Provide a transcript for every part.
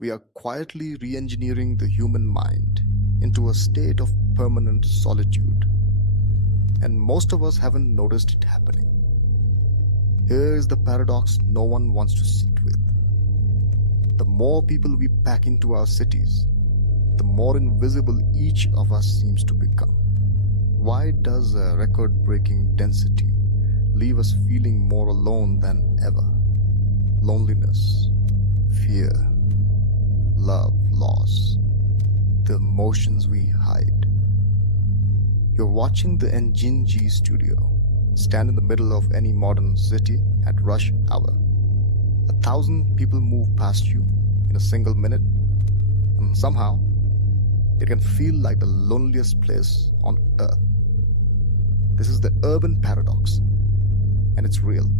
We are quietly re-engineering the human mind into a state of permanent solitude. And most of us haven't noticed it happening. Here is the paradox no one wants to sit with. The more people we pack into our cities, the more invisible each of us seems to become. Why does a record-breaking density leave us feeling more alone than ever? Loneliness, fear, love, loss, the emotions we hide. You're watching the Njinji studio stand in the middle of any modern city at rush hour. 1,000 people move past you in a single minute, and somehow it can feel like the loneliest place on earth. This is the urban paradox, and it's real.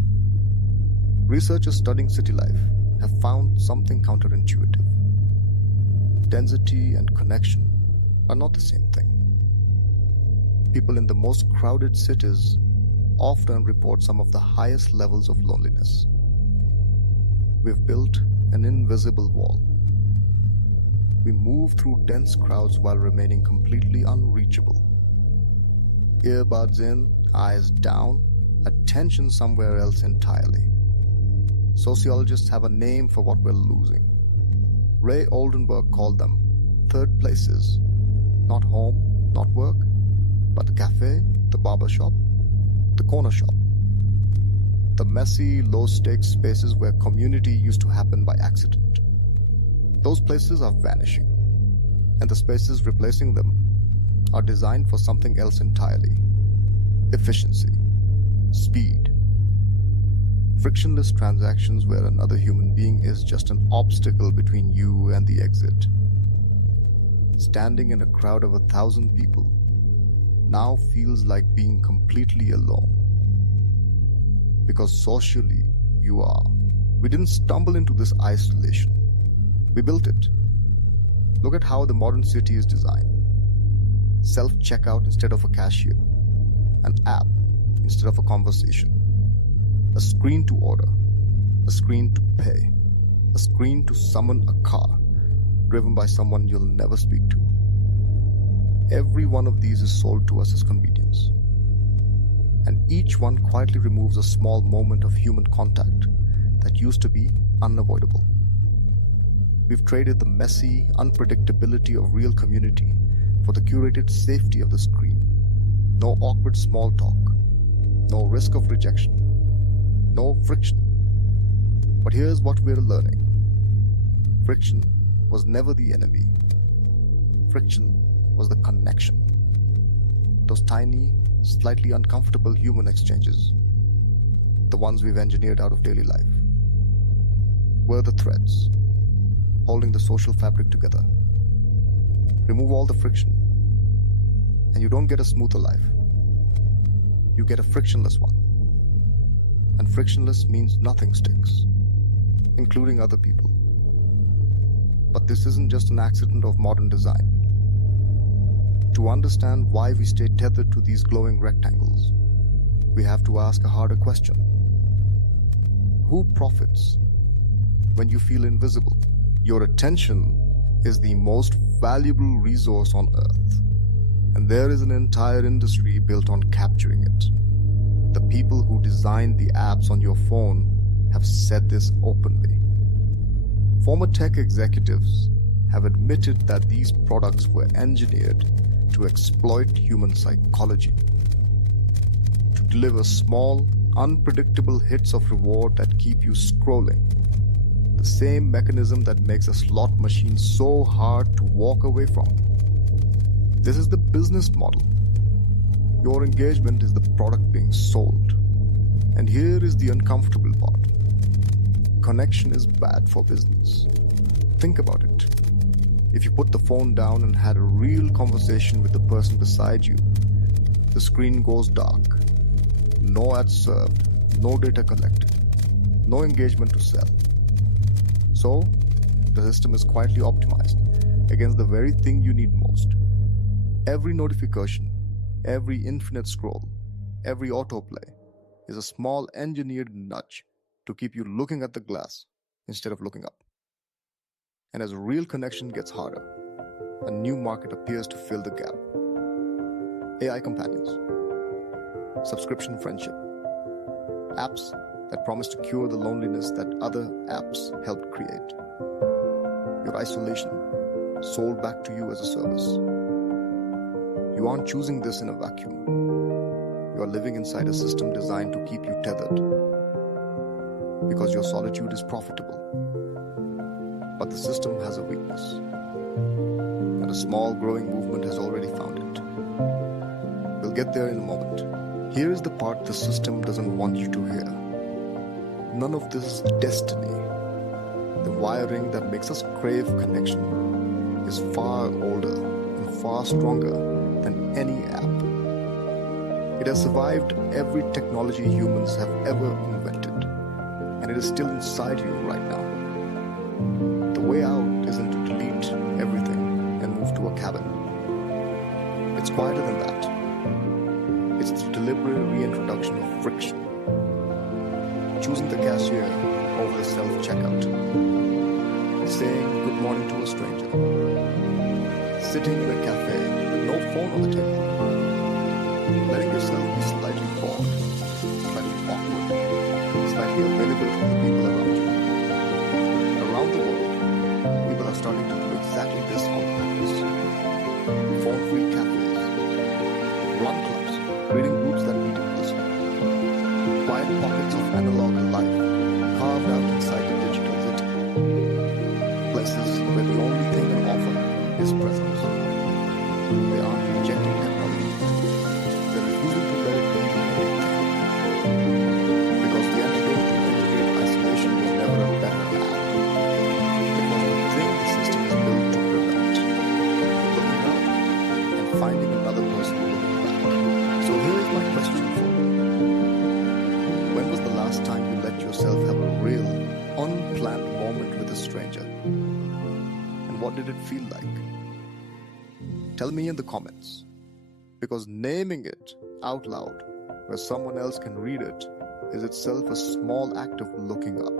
Researchers studying city life have found something counterintuitive. Density and connection are not the same thing. People in the most crowded cities often report some of the highest levels of loneliness. We've built an invisible wall. We move through dense crowds while remaining completely unreachable. Earbuds in, eyes down, attention somewhere else entirely. Sociologists have a name for what we're losing. Ray Oldenburg called them third places. Not home, not work, but the cafe, the barber shop, the corner shop. The messy, low-stakes spaces where community used to happen by accident. Those places are vanishing, and the spaces replacing them are designed for something else entirely. Efficiency, speed, frictionless transactions where another human being is just an obstacle between you and the exit. Standing in a crowd of 1,000 people now feels like being completely alone. Because socially, you are. We didn't stumble into this isolation. We built it. Look at how the modern city is designed. Self-checkout instead of a cashier. An app instead of a conversation. A screen to order. A screen to pay. A screen to summon a car driven by someone you'll never speak to. Every one of these is sold to us as convenience. And each one quietly removes a small moment of human contact that used to be unavoidable. We've traded the messy unpredictability of real community for the curated safety of the screen. No awkward small talk, no risk of rejection, no friction. But here's what we're learning. Friction was never the enemy. Friction was the connection. Those tiny, slightly uncomfortable human exchanges, the ones we've engineered out of daily life, were the threads holding the social fabric together. Remove all the friction, and you don't get a smoother life. You get a frictionless one. And frictionless means nothing sticks, including other people. But this isn't just an accident of modern design. To understand why we stay tethered to these glowing rectangles, we have to ask a harder question. Who profits when you feel invisible? Your attention is the most valuable resource on Earth, and there is an entire industry built on capturing it. The people who designed the apps on your phone have said this openly. Former tech executives have admitted that these products were engineered to exploit human psychology, to deliver small, unpredictable hits of reward that keep you scrolling. The same mechanism that makes a slot machine so hard to walk away from. This is the business model. Your engagement is the product being sold. And here is the uncomfortable part. Connection is bad for business. Think about it. If you put the phone down and had a real conversation with the person beside you, the screen goes dark. No ads served, no data collected, no engagement to sell. So, the system is quietly optimized against the very thing you need most. Every notification, every infinite scroll, every autoplay is a small engineered nudge to keep you looking at the glass instead of looking up. And as real connection gets harder, a new market appears to fill the gap. AI companions, subscription friendship, apps that promise to cure the loneliness that other apps helped create. Your isolation sold back to you as a service. You aren't choosing this in a vacuum. You are living inside a system designed to keep you tethered because your solitude is profitable. But the system has a weakness, and a small growing movement has already found it. We'll get there in a moment. Here is the part the system doesn't want you to hear. None of this is destiny. The wiring that makes us crave connection is far older and far stronger than any app. It has survived every technology humans have ever invented, and it is still inside you right now. The way out isn't to delete everything and move to a cabin. It's quieter than that. It's the deliberate reintroduction of friction. Choosing the cashier over the self-checkout. Saying good morning to a stranger. Sitting in a cafe with no phone on the table. Letting yourself be slightly bored, slightly awkward, slightly available to the people around you. Around the world, people are starting to do exactly this on purpose. Phone-free cafes, run clubs, reading groups that meet in person, quiet pockets of analog life carved out inside the digital city. Places where the only thing on offer is presence. They aren't rejecting technology. They're refusing to let it be the only thing. Because the antidote to integrated isolation was never a better app. It was the thing the system is built to prevent. Looking up and finding another person looking back. So here is my question for you. When was the last time you let yourself have a real, unplanned moment with a stranger? And what did it feel like? Tell me in the comments. Because naming it out loud, where someone else can read it, is itself a small act of looking up.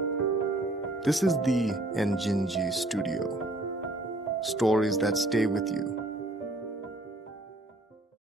This is the Njinji studio. Stories that stay with you